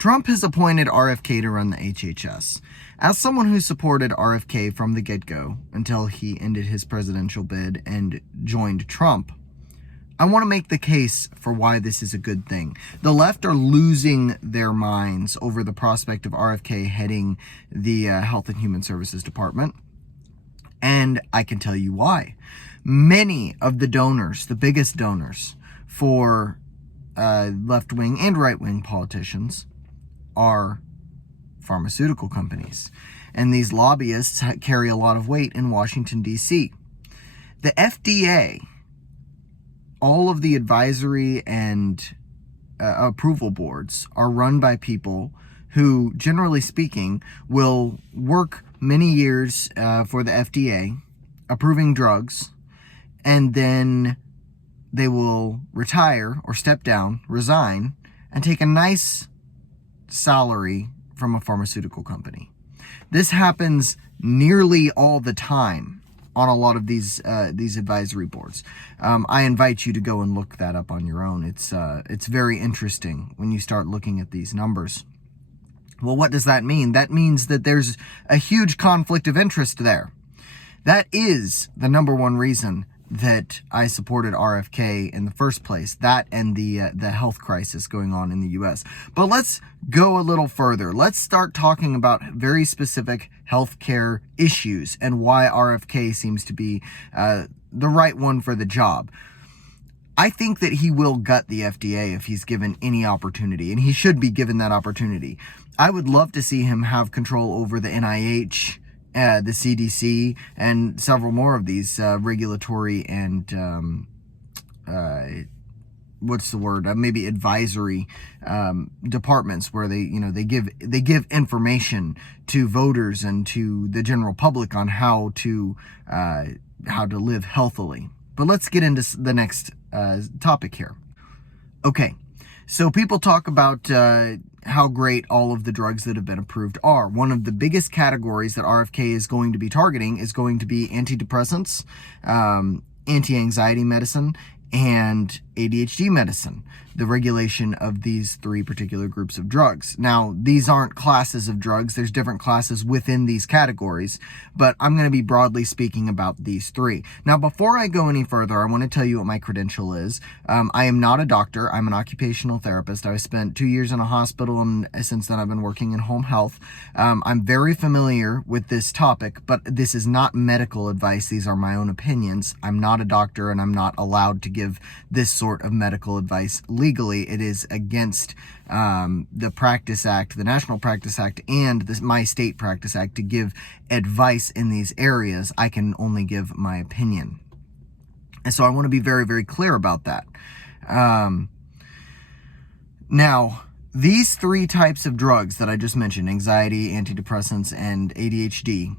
Trump has appointed RFK to run the HHS. As someone who supported RFK from the get-go until he ended his presidential bid and joined Trump, I want to make the case for why this is a good thing. The left are losing their minds over the prospect of RFK heading the Health and Human Services Department, and I can tell you why. Many of the donors, the biggest donors for left-wing and right-wing politicians, are pharmaceutical companies. And these lobbyists carry a lot of weight in Washington, D.C. The FDA, all of the advisory and approval boards are run by people who, generally speaking, will work many years for the FDA, approving drugs, and then they will retire or step down, resign, and take a nice salary from a pharmaceutical company. This happens nearly all the time on a lot of these advisory boards. I invite you to go and look that up on your own. It's very interesting when you start looking at these numbers. Well, what does that mean? That means that there's a huge conflict of interest there. That is the number one reason that I supported RFK in the first place, that and the health crisis going on in the U.S. But let's go a little further. Let's start talking about very specific healthcare issues and why RFK seems to be the right one for the job. I think that he will gut the FDA if he's given any opportunity, and he should be given that opportunity. I would love to see him have control over the NIH, the CDC, and several more of these regulatory and maybe advisory departments where they give information to voters and to the general public on how to live healthily. But let's get into the next topic here. Okay, so people talk about how great all of the drugs that have been approved are. One of the biggest categories that RFK is going to be targeting is going to be antidepressants, anti-anxiety medicine, and ADHD medicine, the regulation of these three particular groups of drugs. Now, these aren't classes of drugs. There's different classes within these categories, but I'm going to be broadly speaking about these three. Now, before I go any further, I want to tell you what my credential is. I am not a doctor. I'm an occupational therapist. I spent 2 years in a hospital, and since then I've been working in home health. I'm very familiar with this topic, but this is not medical advice. These are my own opinions. I'm not a doctor, and I'm not allowed to give this sort of medical advice legally. It is against the Practice Act, the National Practice Act, and my state Practice Act to give advice in these areas. I can only give my opinion. And so I want to be very, very clear about that. Now, these three types of drugs that I just mentioned, anxiety, antidepressants, and ADHD,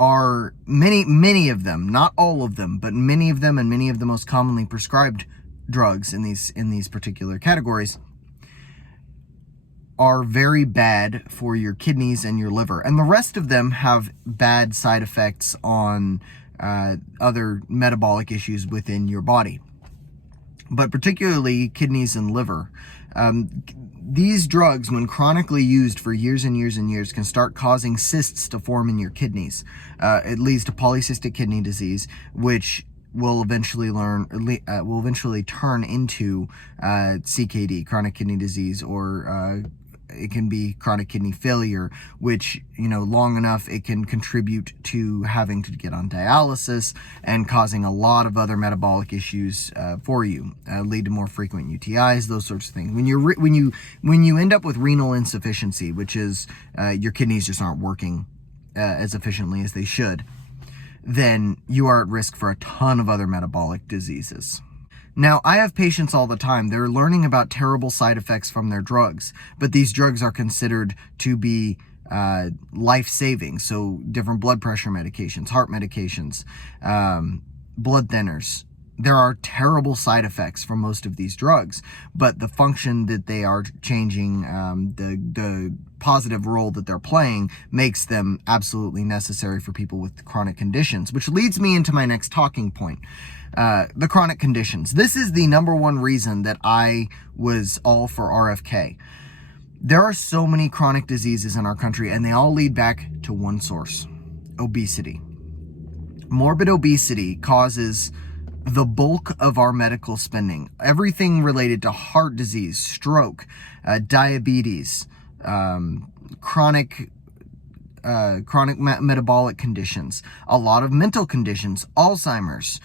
are many of them, not all of them, but many of them, and many of the most commonly prescribed drugs in these particular categories are very bad for your kidneys and your liver. And the rest of them have bad side effects on other metabolic issues within your body. But particularly kidneys and liver. These drugs, when chronically used for years and years and years, can start causing cysts to form in your kidneys. It leads to polycystic kidney disease, which will eventually turn into CKD, chronic kidney disease, or it can be chronic kidney failure, which, long enough, it can contribute to having to get on dialysis and causing a lot of other metabolic issues for you, lead to more frequent UTIs, those sorts of things. When you end up with renal insufficiency, which is your kidneys just aren't working as efficiently as they should, then you are at risk for a ton of other metabolic diseases. Now, I have patients all the time. They're learning about terrible side effects from their drugs, but these drugs are considered to be life-saving. So different blood pressure medications, heart medications, blood thinners. There are terrible side effects from most of these drugs, but the function that they are changing, the positive role that they're playing, makes them absolutely necessary for people with chronic conditions, which leads me into my next talking point. The chronic conditions. This is the number one reason that I was all for RFK. There are so many chronic diseases in our country, and they all lead back to one source: obesity. Morbid obesity causes the bulk of our medical spending. Everything related to heart disease, stroke, diabetes, chronic metabolic conditions, a lot of mental conditions, Alzheimer's.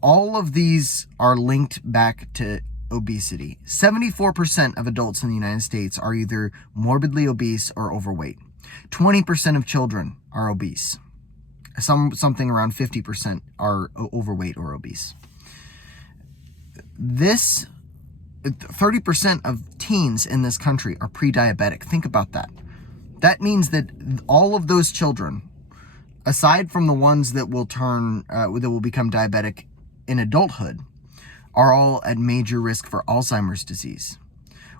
All of these are linked back to obesity. 74% of adults in the United States are either morbidly obese or overweight. 20% of children are obese. Something around 50% are overweight or obese. 30% of teens in this country are pre-diabetic. Think about that. That means that all of those children, aside from the ones that will become diabetic in adulthood, are all at major risk for Alzheimer's disease.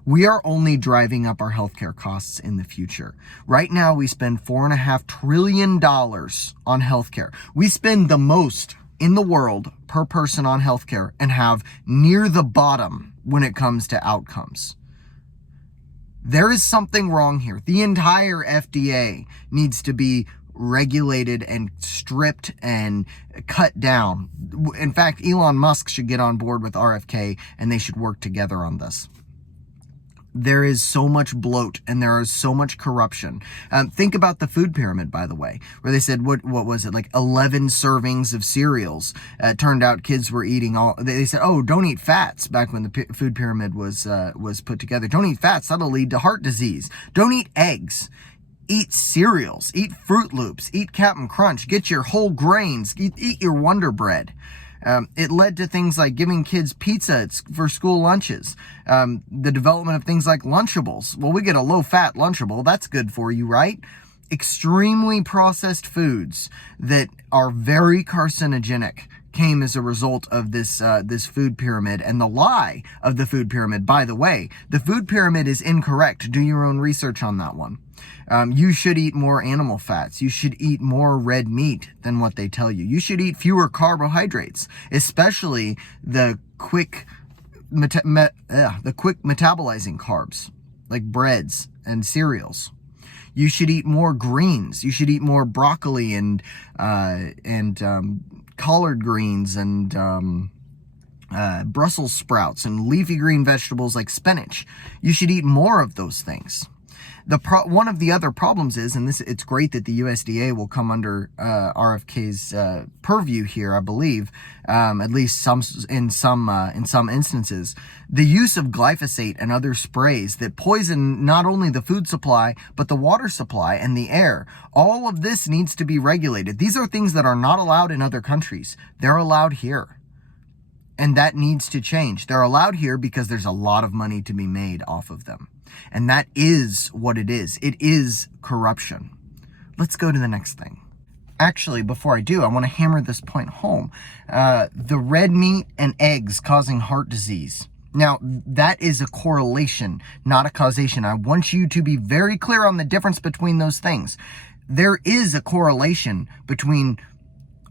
We are only driving up our healthcare costs in the future. Right now, we spend $4.5 trillion on healthcare. We spend the most in the world per person on healthcare and have near the bottom when it comes to outcomes. There is something wrong here. The entire FDA needs to be regulated and stripped and cut down. In fact, Elon Musk should get on board with RFK and they should work together on this. There is so much bloat and there is so much corruption. Think about the food pyramid, by the way, where they said, what was it, like 11 servings of cereals. Turned out kids were eating all, they said, oh, don't eat fats, back when the food pyramid was put together. Don't eat fats, that'll lead to heart disease. Don't eat eggs. Eat cereals, eat Fruit Loops, eat Cap'n Crunch, get your whole grains, eat your Wonder Bread. It led to things like giving kids pizza for school lunches. The development of things like Lunchables. Well, we get a low-fat Lunchable. That's good for you, right? Extremely processed foods that are very carcinogenic came as a result of this food pyramid and the lie of the food pyramid. By the way, the food pyramid is incorrect. Do your own research on that one. You should eat more animal fats. You should eat more red meat than what they tell you. You should eat fewer carbohydrates, especially the quick metabolizing carbs like breads and cereals. You should eat more greens. You should eat more broccoli and collard greens and Brussels sprouts and leafy green vegetables like spinach. You should eat more of those things. One of the other problems is, and it's great that the USDA will come under RFK's purview here, I believe, at least in some instances, the use of glyphosate and other sprays that poison not only the food supply but the water supply and the air. All of this needs to be regulated. These are things that are not allowed in other countries. They're allowed here. And that needs to change. They're allowed here because there's a lot of money to be made off of them. And that is what it is. It is corruption. Let's go to the next thing. Actually, before I do, I want to hammer this point home. The red meat and eggs causing heart disease. Now, that is a correlation, not a causation. I want you to be very clear on the difference between those things. There is a correlation between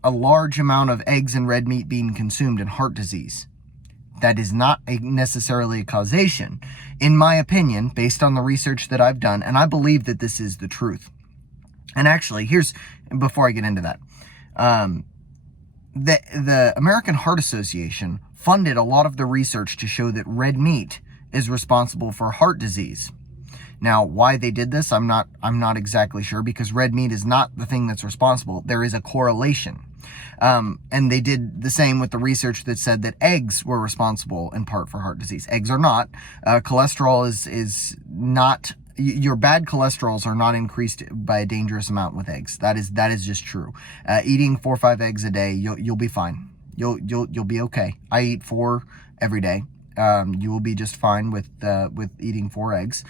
a large amount of eggs and red meat being consumed and heart disease. That is not necessarily a causation, in my opinion, based on the research that I've done, and I believe that this is the truth. And actually, before I get into that, the American Heart Association funded a lot of the research to show that red meat is responsible for heart disease. Now, why they did this, I'm not exactly sure, because red meat is not the thing that's responsible. There is a correlation. And they did the same with the research that said that eggs were responsible in part for heart disease. Eggs are not. Cholesterol is not, your bad cholesterols are not increased by a dangerous amount with eggs. That is just true. Eating 4 or 5 eggs a day, you'll be fine. You'll be okay. I eat 4 every day. You will be just fine with eating 4 eggs.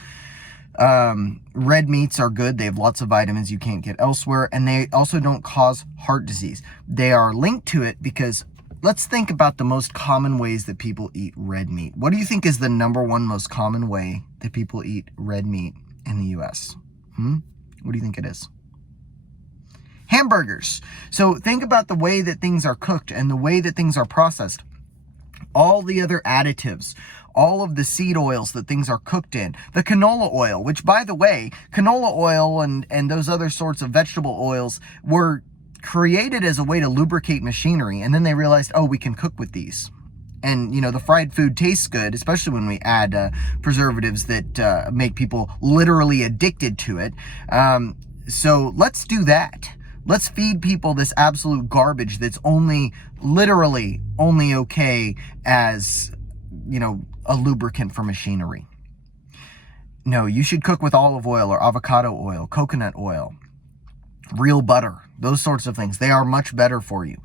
Red meats are good. They have lots of vitamins you can't get elsewhere, and they also don't cause heart disease. They are linked to it because let's think about the most common ways that people eat red meat. What do you think is the #1 most common way that people eat red meat in the US? What do you think it is? Hamburgers. So think about the way that things are cooked and the way that things are processed. all the other additives, all of the seed oils that things are cooked in, the canola oil, which, by the way, canola oil and those other sorts of vegetable oils were created as a way to lubricate machinery, and then they realized, oh, we can cook with these. And, the fried food tastes good, especially when we add preservatives that make people literally addicted to it. So let's do that. Let's feed people this absolute garbage that's literally only okay as, a lubricant for machinery. No, you should cook with olive oil or avocado oil, coconut oil, real butter, those sorts of things. They are much better for you.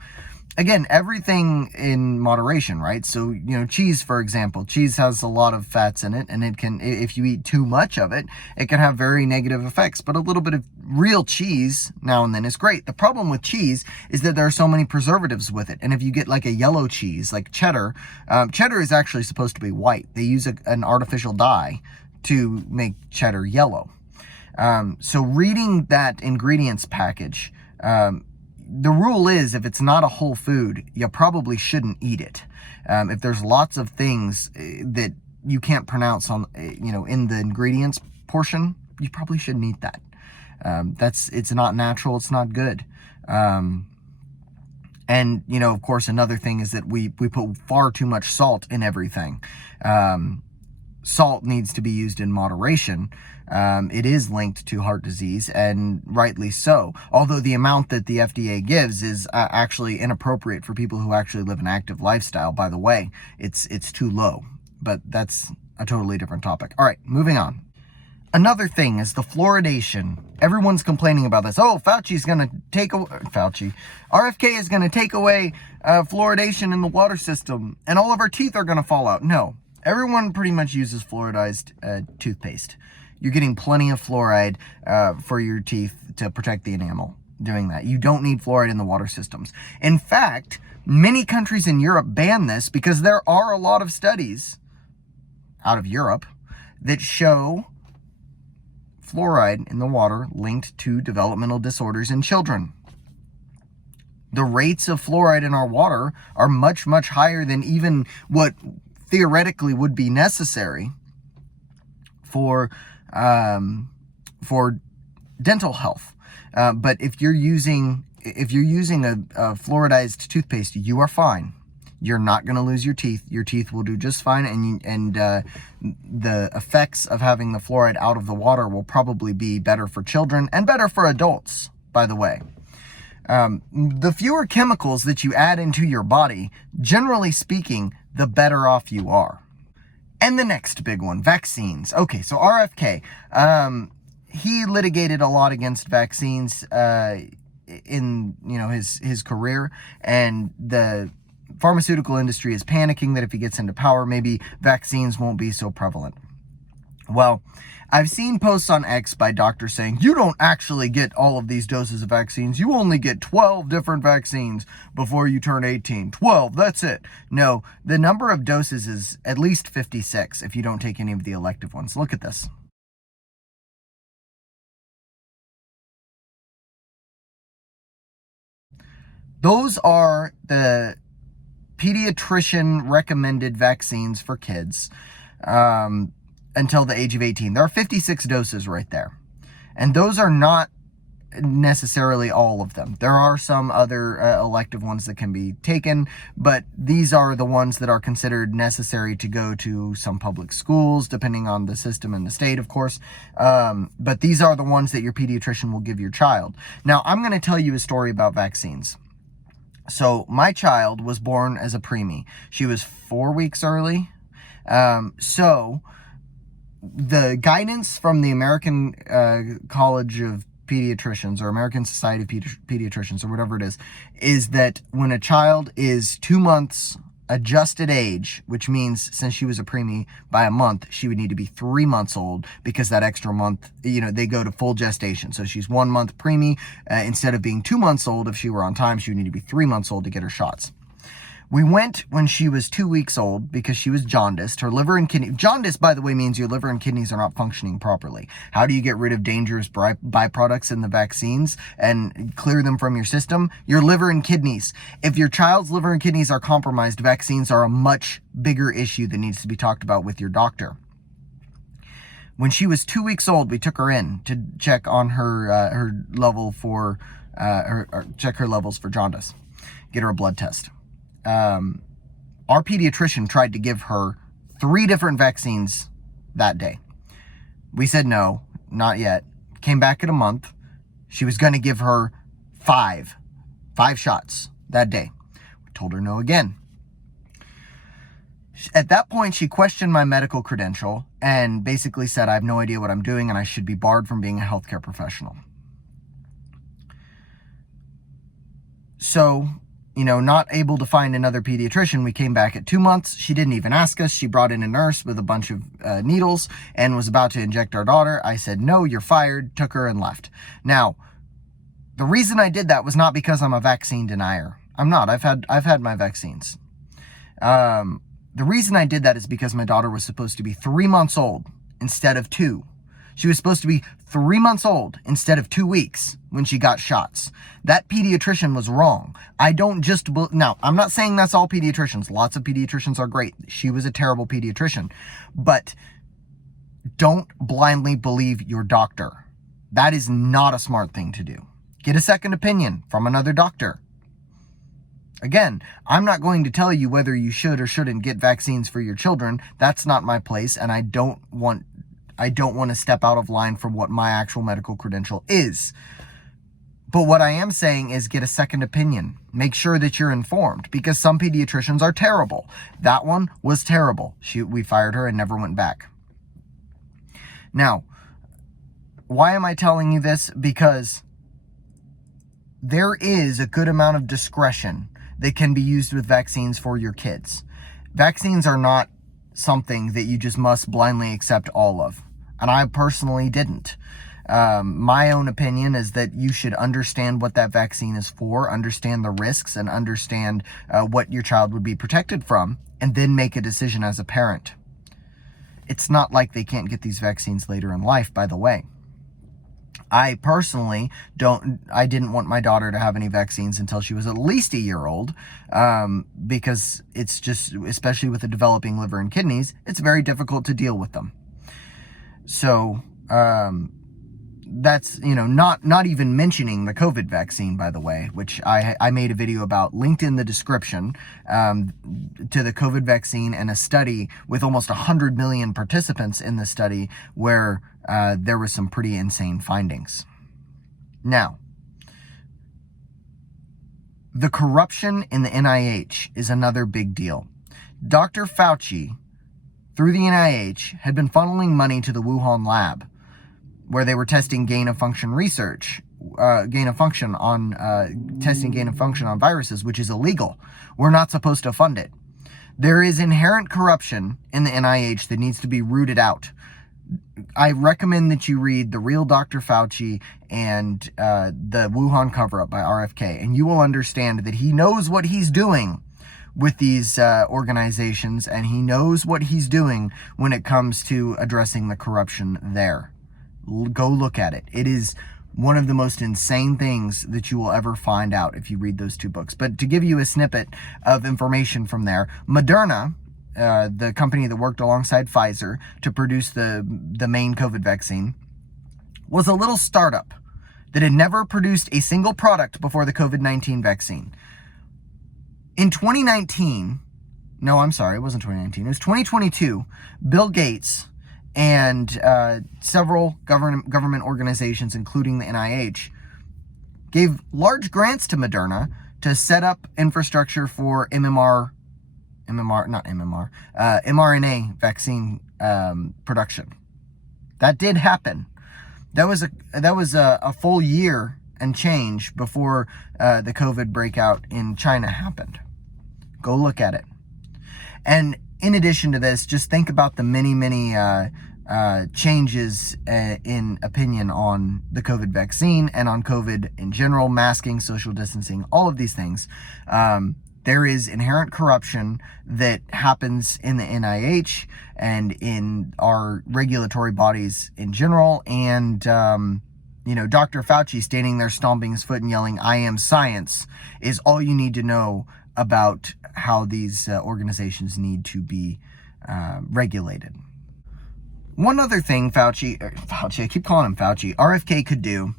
Again, everything in moderation, right? So, cheese, for example, cheese has a lot of fats in it, and it can, if you eat too much of it, it can have very negative effects. But a little bit of real cheese now and then is great. The problem with cheese is that there are so many preservatives with it. And if you get like a yellow cheese, like cheddar, cheddar is actually supposed to be white. They use an artificial dye to make cheddar yellow. So reading that ingredients package, the rule is, if it's not a whole food, you probably shouldn't eat it. If there's lots of things that you can't pronounce on, in the ingredients portion, you probably shouldn't eat that. It's not natural. It's not good. And, of course, another thing is that we put far too much salt in everything. Salt needs to be used in moderation. It is linked to heart disease, and rightly so. Although the amount that the FDA gives is actually inappropriate for people who actually live an active lifestyle, by the way. It's too low, but that's a totally different topic. All right, moving on. Another thing is the fluoridation. Everyone's complaining about this. Oh, RFK is going to take away fluoridation in the water system, and all of our teeth are going to fall out. No. Everyone pretty much uses fluoridized toothpaste. You're getting plenty of fluoride for your teeth to protect the enamel doing that. You don't need fluoride in the water systems. In fact, many countries in Europe ban this because there are a lot of studies out of Europe that show fluoride in the water linked to developmental disorders in children. The rates of fluoride in our water are much, much higher than even what theoretically would be necessary for dental health. But if you're using a fluoridized toothpaste, you are fine. You're not going to lose your teeth. Your teeth will do just fine, and the effects of having the fluoride out of the water will probably be better for children and better for adults, by the way. The fewer chemicals that you add into your body, generally speaking, the better off you are. And the next big one, vaccines. Okay, so RFK, he litigated a lot against vaccines in his career, and the pharmaceutical industry is panicking that if he gets into power, maybe vaccines won't be so prevalent. Well, I've seen posts on X by doctors saying, you don't actually get all of these doses of vaccines. You only get 12 different vaccines before you turn 18. 12, that's it. No, the number of doses is at least 56 if you don't take any of the elective ones. Look at this. Those are the pediatrician recommended vaccines for kids. Until the age of 18. There are 56 doses right there. And those are not necessarily all of them. There are some other elective ones that can be taken, but these are the ones that are considered necessary to go to some public schools, depending on the system and the state, of course. But these are the ones that your pediatrician will give your child. Now, I'm going to tell you a story about vaccines. So my child was born as a preemie. She was 4 weeks early. So the guidance from the American College of Pediatricians or American Society of Pediatricians or whatever it is that when a child is 2 months adjusted age, which means since she was a preemie by a month, she would need to be 3 months old, because that extra month, they go to full gestation. So she's 1 month preemie. Instead of being 2 months old, if she were on time, she would need to be 3 months old to get her shots. We went when she was 2 weeks old because she was jaundiced. Her liver and kidney... Jaundice, by the way, means your liver and kidneys are not functioning properly. How do you get rid of dangerous byproducts in the vaccines and clear them from your system? Your liver and kidneys. If your child's liver and kidneys are compromised, vaccines are a much bigger issue that needs to be talked about with your doctor. When she was 2 weeks old, we took her in to check on her level for... check her levels for jaundice. Get her a blood test. Our pediatrician tried to give her 3 different vaccines that day. We said no, not yet. Came back in a month. She was going to give her 5 shots that day. We told her no again. At that point, she questioned my medical credential and basically said, I have no idea what I'm doing and I should be barred from being a healthcare professional. So, not able to find another pediatrician, we came back at 2 months. She didn't even ask us. She brought in a nurse with a bunch of needles and was about to inject our daughter. I said, no, you're fired, took her and left. Now, the reason I did that was not because I'm a vaccine denier. I'm not. I've had my vaccines. The reason I did that is because my daughter was supposed to be 3 months old instead of 2. She was supposed to be 3 months old instead of 2 weeks when she got shots. That pediatrician was wrong. Now, I'm not saying that's all pediatricians. Lots of pediatricians are great. She was a terrible pediatrician. But don't blindly believe your doctor. That is not a smart thing to do. Get a second opinion from another doctor. Again, I'm not going to tell you whether you should or shouldn't get vaccines for your children. That's not my place, and I don't want to step out of line from what my actual medical credential is. But what I am saying is get a second opinion. Make sure that you're informed, because some pediatricians are terrible. That one was terrible. We fired her and never went back. Now, why am I telling you this? Because there is a good amount of discretion that can be used with vaccines for your kids. Vaccines are not something that you just must blindly accept all of. And I personally didn't. My own opinion is that you should understand what that vaccine is for, understand the risks, and understand what your child would be protected from, and then make a decision as a parent. It's not like they can't get these vaccines later in life, by the way. I personally didn't want my daughter to have any vaccines until she was at least a year old, because it's just, especially with the developing liver and kidneys, it's very difficult to deal with them. So, that's, not even mentioning the COVID vaccine, by the way, which I made a video about, linked in the description, to the COVID vaccine and a study with almost 100 million participants in the study where there were some pretty insane findings. Now, the corruption in the NIH is another big deal. Dr. Fauci, through the NIH, had been funneling money to the Wuhan lab, where they were testing gain-of-function on viruses, which is illegal. We're not supposed to fund it. There is inherent corruption in the NIH that needs to be rooted out. I recommend that you read The Real Dr. Fauci and the Wuhan Cover-Up by RFK, and you will understand that he knows what he's doing with these organizations, and he knows what he's doing when it comes to addressing the corruption there. Go look at it. It is one of the most insane things that you will ever find out if you read those 2 books. But to give you a snippet of information from there, Moderna, the company that worked alongside Pfizer to produce the main COVID vaccine, was a little startup that had never produced a single product before the COVID-19 vaccine. In 2019, no, I'm sorry, it wasn't 2019, it was 2022, Bill Gates and several government organizations, including the NIH, gave large grants to Moderna to set up infrastructure for mRNA vaccine production. That did happen. That was a full year and change before the COVID breakout in China happened. Go look at it. And in addition to this, just think about the many changes in opinion on the COVID vaccine and on COVID in general, masking, social distancing, all of these things. There is inherent corruption that happens in the NIH and in our regulatory bodies in general. And, Dr. Fauci standing there stomping his foot and yelling, "I am science," is all you need to know about how these organizations need to be regulated. One other thing Fauci, I keep calling him Fauci, RFK could do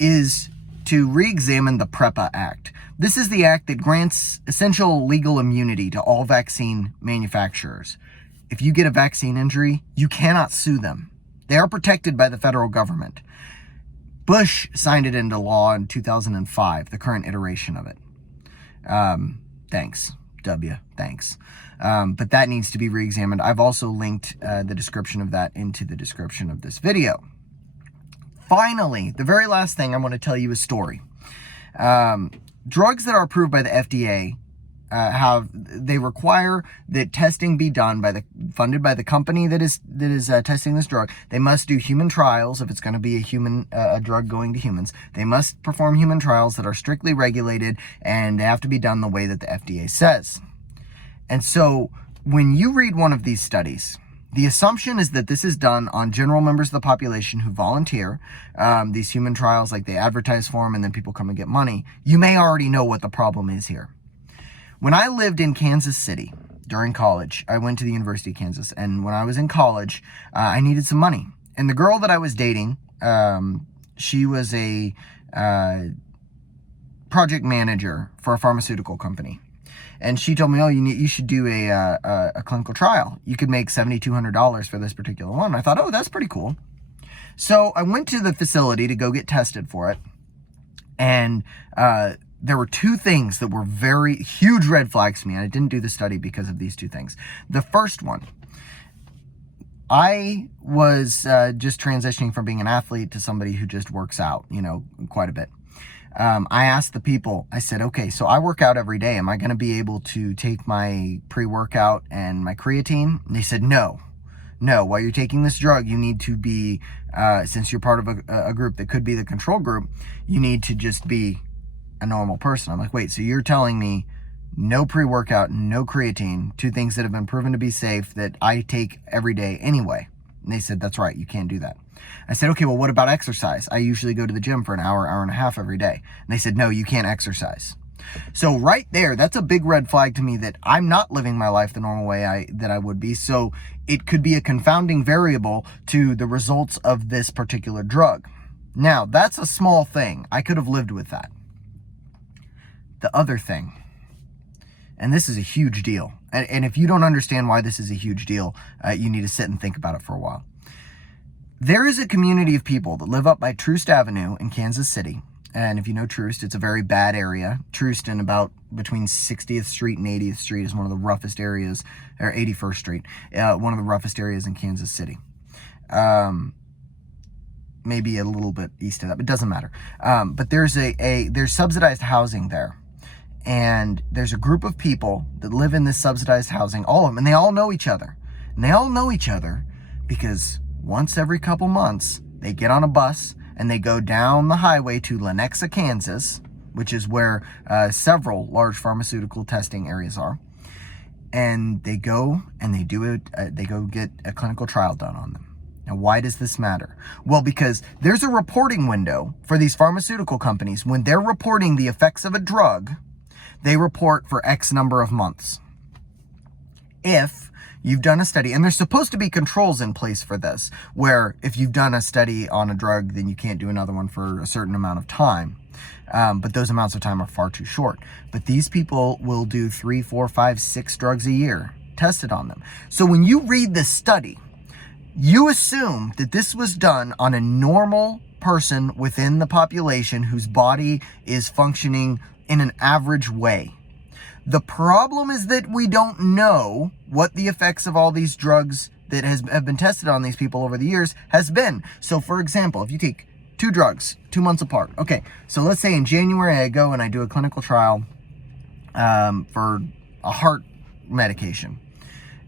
is to re-examine the PREPA Act. This is the act that grants essential legal immunity to all vaccine manufacturers. If you get a vaccine injury, you cannot sue them. They are protected by the federal government. Bush signed it into law in 2005, the current iteration of it. Thanks, W. Thanks. But that needs to be re-examined. I've also linked the description of that into the description of this video. Finally, the very last thing I want to tell you a story. Drugs that are approved by the FDA they require that testing be done funded by the company that is testing this drug. They must do human trials if it's going to be a drug going to humans. They must perform human trials that are strictly regulated, and they have to be done the way that the FDA says. And so when you read one of these studies, the assumption is that this is done on general members of the population who volunteer. These human trials, like they advertise for them and then people come and get money. You may already know what the problem is here. When I lived in Kansas City during college, I went to the University of Kansas. And when I was in college, I needed some money. And the girl that I was dating, she was a project manager for a pharmaceutical company. And she told me, "Oh, you should do a clinical trial. You could make $7,200 for this particular one." I thought, "Oh, that's pretty cool." So I went to the facility to go get tested for it. And there were two things that were very huge red flags to me. And I didn't do the study because of these two things. The first one, I was just transitioning from being an athlete to somebody who just works out, quite a bit. I asked the people, I said, "Okay, so I work out every day. Am I going to be able to take my pre-workout and my creatine?" And they said, No, while you're taking this drug, you need to be, since you're part of a group that could be the control group, you need to just be a normal person. I'm like, wait, so you're telling me no pre-workout, no creatine, two things that have been proven to be safe that I take every day anyway? And they said, "That's right, you can't do that." I said, "Okay, well, what about exercise? I usually go to the gym for an hour and a half every day." And they said, "No, you can't exercise." So right there, that's a big red flag to me that I'm not living my life the normal way that I would be. So it could be a confounding variable to the results of this particular drug. Now, that's a small thing. I could have lived with that. The other thing, and this is a huge deal, and if you don't understand why this is a huge deal, you need to sit and think about it for a while. There is a community of people that live up by Troost Avenue in Kansas City. And if you know Troost, it's a very bad area. Troost and about between 60th Street and 80th Street is one of the roughest areas, or 81st Street, one of the roughest areas in Kansas City. Maybe a little bit east of that, but it doesn't matter. But there's there's subsidized housing there. And there's a group of people that live in this subsidized housing, all of them, and they all know each other. And they all know each other because once every couple months, they get on a bus and they go down the highway to Lenexa, Kansas, which is where several large pharmaceutical testing areas are. And they go and they go get a clinical trial done on them. Now, why does this matter? Well, because there's a reporting window for these pharmaceutical companies. When they're reporting the effects of a drug, they report for X number of months. If you've done a study, and there's supposed to be controls in place for this, where if you've done a study on a drug, then you can't do another one for a certain amount of time. But those amounts of time are far too short. But these people will do 3, 4, 5, 6 drugs a year tested on them. So when you read this study, you assume that this was done on a normal person within the population whose body is functioning in an average way. The problem is that we don't know what the effects of all these drugs that have been tested on these people over the years has been. So for example, if you take 2 drugs 2 months apart, okay, so let's say in January I go and I do a clinical trial for a heart medication,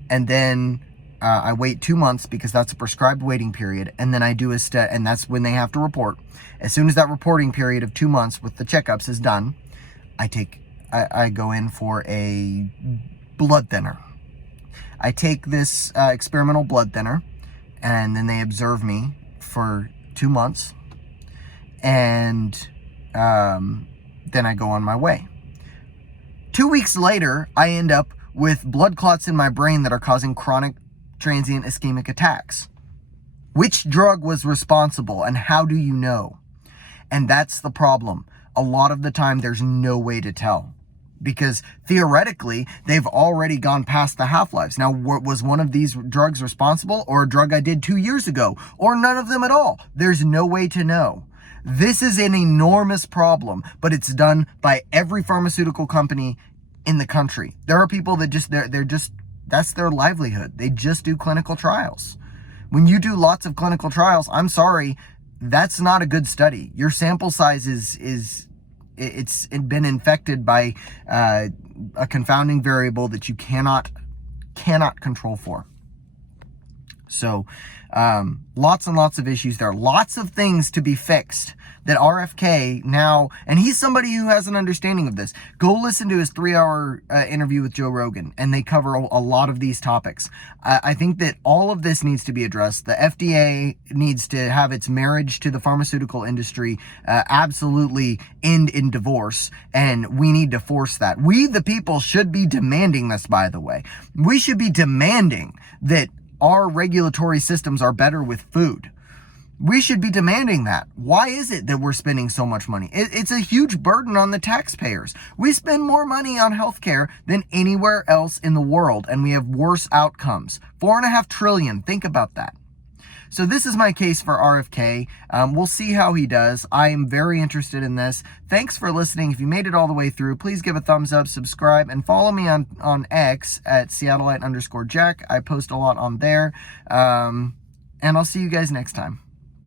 and then I wait 2 months because that's a prescribed waiting period, and then I do a study, and that's when they have to report. As soon as that reporting period of 2 months with the checkups is done, I take I go in for a blood thinner. I take this experimental blood thinner, and then they observe me for 2 months, and then I go on my way. 2 weeks later, I end up with blood clots in my brain that are causing chronic transient ischemic attacks. Which drug was responsible, and how do you know? And that's the problem. A lot of the time, there's no way to tell, because theoretically, they've already gone past the half-lives. Now, was one of these drugs responsible, or a drug I did 2 years ago, or none of them at all? There's no way to know. This is an enormous problem, but it's done by every pharmaceutical company in the country. There are people that that's their livelihood. They just do clinical trials. When you do lots of clinical trials, I'm sorry, that's not a good study. Your sample size it's been infected by a confounding variable that you cannot control for. So lots and lots of issues there. Lots of things to be fixed that RFK now, and he's somebody who has an understanding of this. Go listen to his 3-hour interview with Joe Rogan, and they cover a lot of these topics. I think that all of this needs to be addressed. The FDA needs to have its marriage to the pharmaceutical industry absolutely end in divorce, and we need to force that. We, the people, should be demanding this, by the way. We should be demanding that our regulatory systems are better with food. We should be demanding that. Why is it that we're spending so much money? It's a huge burden on the taxpayers. We spend more money on healthcare than anywhere else in the world, and we have worse outcomes. $4.5 trillion. Think about that. So this is my case for RFK. We'll see how he does. I am very interested in this. Thanks for listening. If you made it all the way through, please give a thumbs up, subscribe, and follow me on X at Seattleite_Jack. I post a lot on there. And I'll see you guys next time.